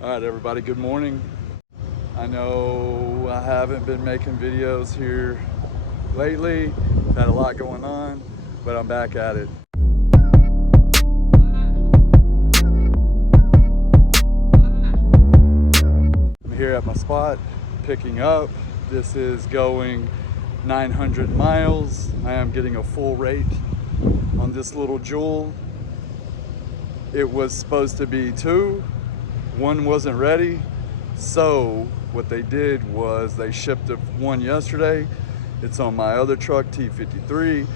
All right, everybody, good morning. I know I haven't been making videos here lately. Had a lot going on, but I'm back at it. I'm here at my spot, picking up. This is going 900 miles. I am getting a full rate on this little Jewel. It was supposed to be 2. One wasn't ready, so what they did was they shipped one yesterday. It's on my other truck, T53.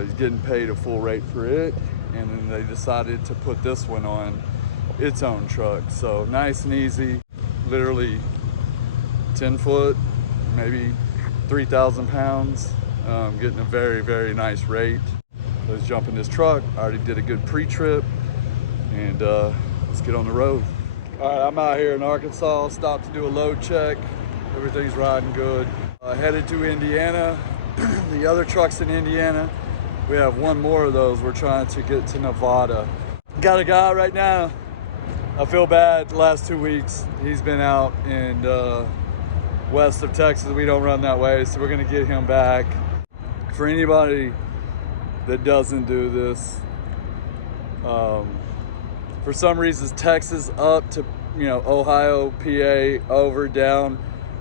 He's getting paid a full rate for it, and then they decided to put this one on its own truck. So nice and easy, literally 10 foot, maybe 3,000 pounds. Getting a very, very nice rate. Let's jump in this truck. I already did a good pre-trip, and let's get on the road. All right, I'm out here in Arkansas, stopped to do a load check. Everything's riding good. Headed to Indiana. The other truck's in Indiana. We have one more of those. We're trying to get to Nevada. Got a guy right now. I feel bad the last 2 weeks. He's been out in west of Texas. We don't run that way, so we're gonna get him back. For anybody that doesn't do this, for some reasons, Texas up to, Ohio, PA, over, down,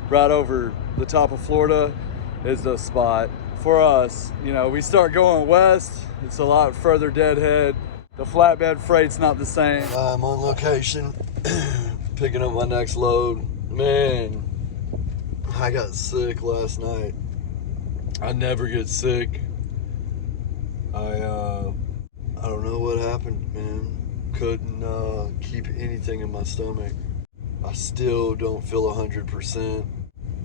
right over the top of Florida is the spot. For us, we start going west, it's a lot further deadhead. The flatbed freight's not the same. I'm on location, picking up my next load. Man, I got sick last night. I never get sick. I don't know what happened, man. Couldn't keep anything in my stomach. I still don't feel 100%.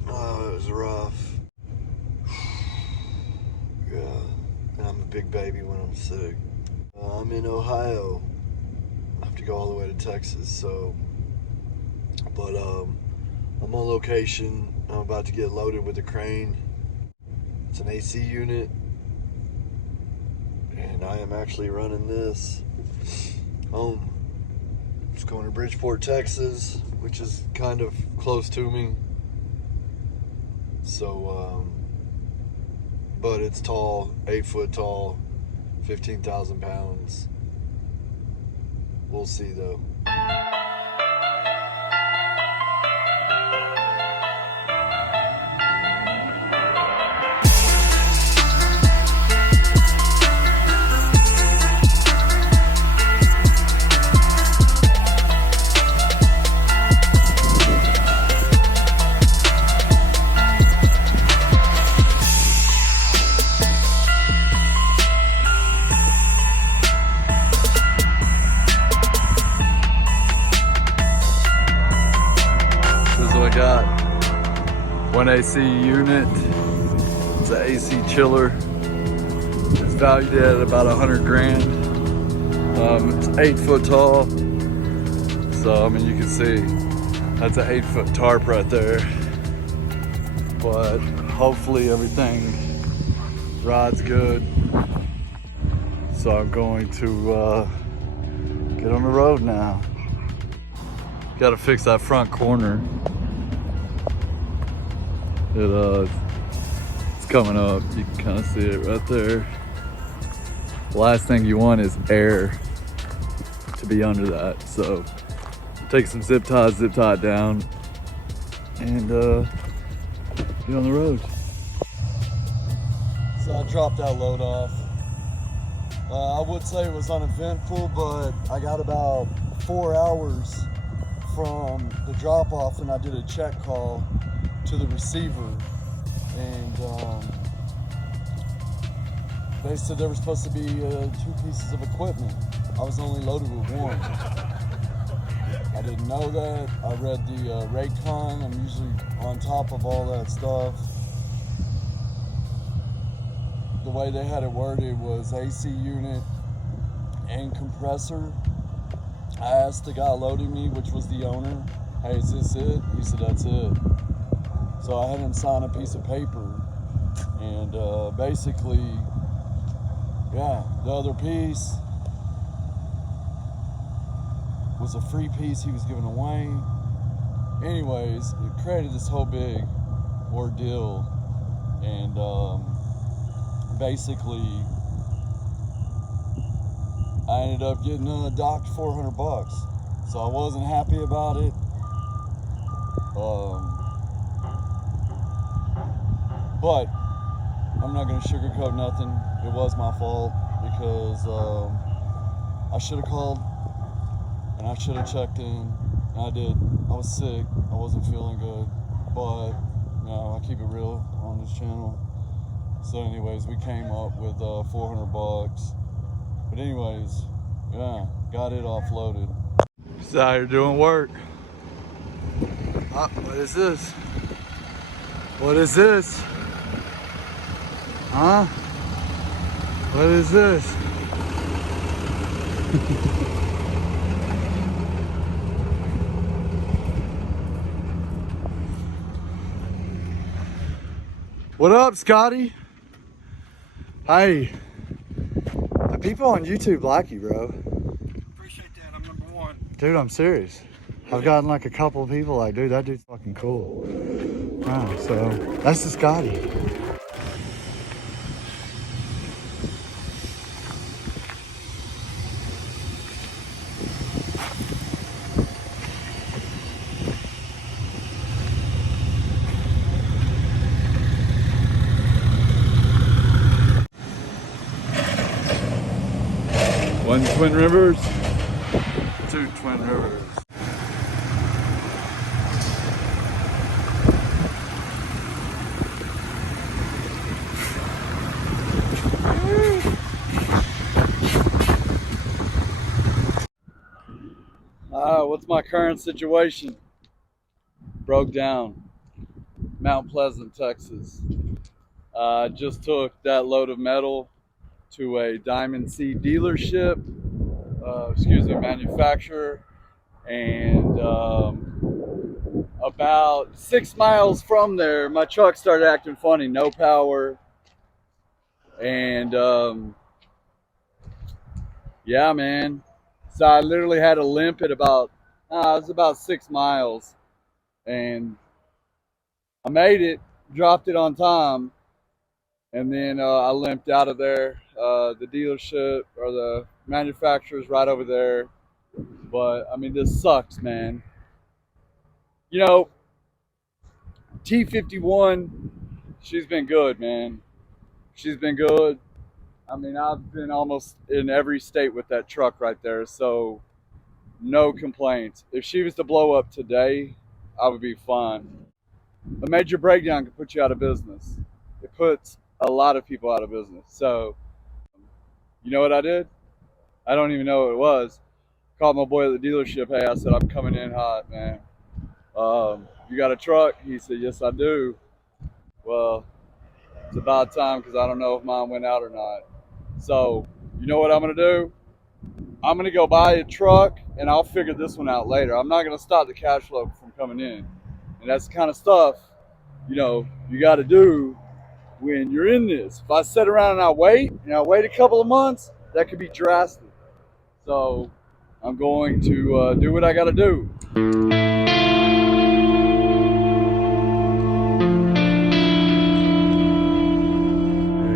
Oh, it was rough. Yeah, and I'm a big baby when I'm sick. I'm in Ohio. I have to go all the way to Texas, so. But I'm on location. I'm about to get loaded with a crane. It's an AC unit, and I am actually running this home. Just going to Bridgeport, Texas, which is kind of close to me. So, but it's tall, 8 foot tall, 15,000 pounds. We'll see though. Got one AC unit. It's an AC chiller. It's valued at about 100 grand. It's 8 foot tall. So, you can see that's an 8 foot tarp right there. But hopefully everything rides good. So I'm going to get on the road now. Got to fix that front corner. It's coming up. You can kind of see it right there. The last thing you want is air to be under that. So take some zip tie it down, and get on the road. So I dropped that load off. I would say it was uneventful, but I got about 4 hours from the drop off, and I did a check call to the receiver, and they said there were supposed to be 2 pieces of equipment. I was only loaded with 1. I didn't know that. I read the rate con. I'm usually on top of all that stuff. The way they had it worded was AC unit and compressor. I asked the guy loading me, which was the owner, hey, is this it? He said, that's it. So I had him sign a piece of paper, and basically, yeah, the other piece was a free piece he was giving away. Anyways, it created this whole big ordeal, and basically I ended up getting docked $400, so I wasn't happy about it. But I'm not gonna sugarcoat nothing. It was my fault because I should have called and I should have checked in, and I did. I was sick, I wasn't feeling good, but you know, I keep it real on this channel. So anyways, we came up with $400. But anyways, yeah, got it offloaded. Just out here doing work. What is this? What is this? Huh? What is this? What up, Scotty? Hey, the people on YouTube like you, bro. Appreciate that. I'm number one. Dude, I'm serious. I've gotten like a couple of people like, dude, that dude's fucking cool. Wow, so that's the Scotty. One Twin Rivers, two Twin Rivers. What's my current situation? Broke down. Mount Pleasant, Texas. Just took that load of metal to a Diamond C dealership, manufacturer, and about 6 miles from there, my truck started acting funny, no power, and yeah, man. So I literally had a limp at about, it was about 6 miles, and I made it, dropped it on time, and then I limped out of there. The dealership or the manufacturer's right over there. But I mean, this sucks, man. You know, T51, she's been good, man. She's been good. I mean, I've been almost in every state with that truck right there, so no complaints. If she was to blow up today, I would be fine. A major breakdown can put you out of business. It puts a lot of people out of business. So, you know what I did? I don't even know what it was. Called my boy at the dealership. Hey, I said, I'm coming in hot, man. You got a truck? He said, yes, I do. Well, it's about time because I don't know if mine went out or not. So, you know what I'm going to do? I'm going to go buy a truck, and I'll figure this one out later. I'm not going to stop the cash flow from coming in. And that's the kind of stuff, you know, you got to do when you're in this. If I sit around and I wait a couple of months, that could be drastic. So I'm going to do what I got to do. They're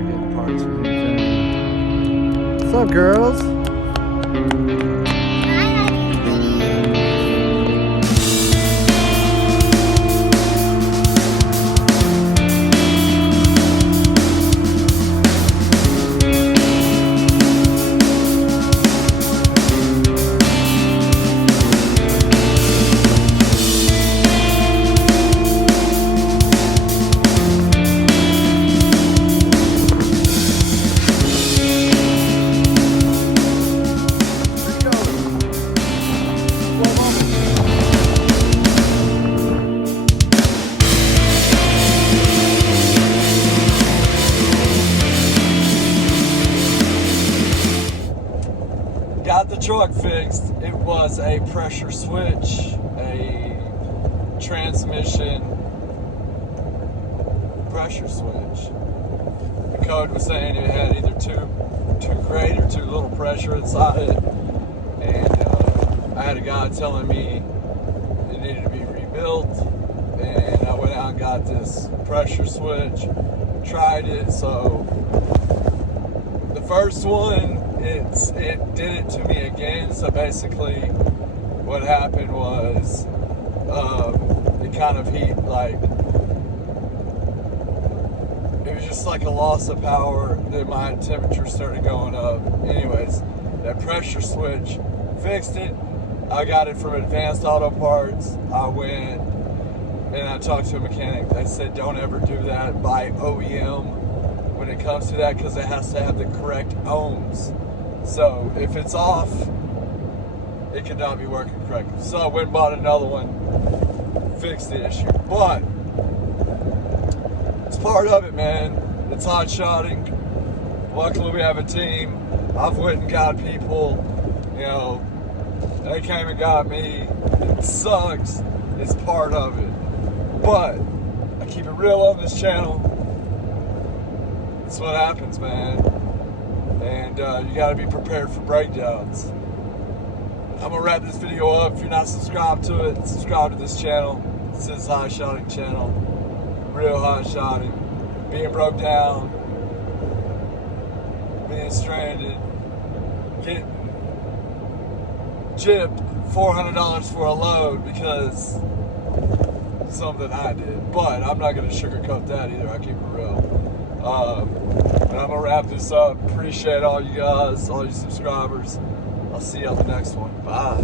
getting parts from the Infinity. What's up, girls? Got the truck fixed. It was a pressure switch, a transmission pressure switch. The code was saying it had either too great or too little pressure inside it, and I had a guy telling me it needed to be rebuilt, and I went out and got this pressure switch, tried it. So the first one, it did it to me again. So basically what happened was it kind of it was just like a loss of power. Then my temperature started going up. Anyways, that pressure switch fixed it. I got it from Advanced Auto Parts. I went and I talked to a mechanic. They said don't ever do that. Buy OEM when it comes to that, because it has to have the correct ohms. So if it's off, it cannot be working correctly. So I went and bought another one, fixed the issue. But it's part of it, man. It's hot shotting. Luckily we have a team. I've went and got people, they came and got me. It sucks. It's part of it. But I keep it real on this channel. That's what happens, man. And you gotta be prepared for breakdowns. I'm gonna wrap this video up. If you're not subscribed to it, subscribe to this channel. This is hot shotting channel. Real hot shotting. Being broke down. Being stranded. Getting gypped $400 for a load because something I did. But I'm not gonna sugarcoat that either. I keep it real. But I'm gonna wrap this up. Appreciate all you guys, all you subscribers. I'll see you on the next one. Bye.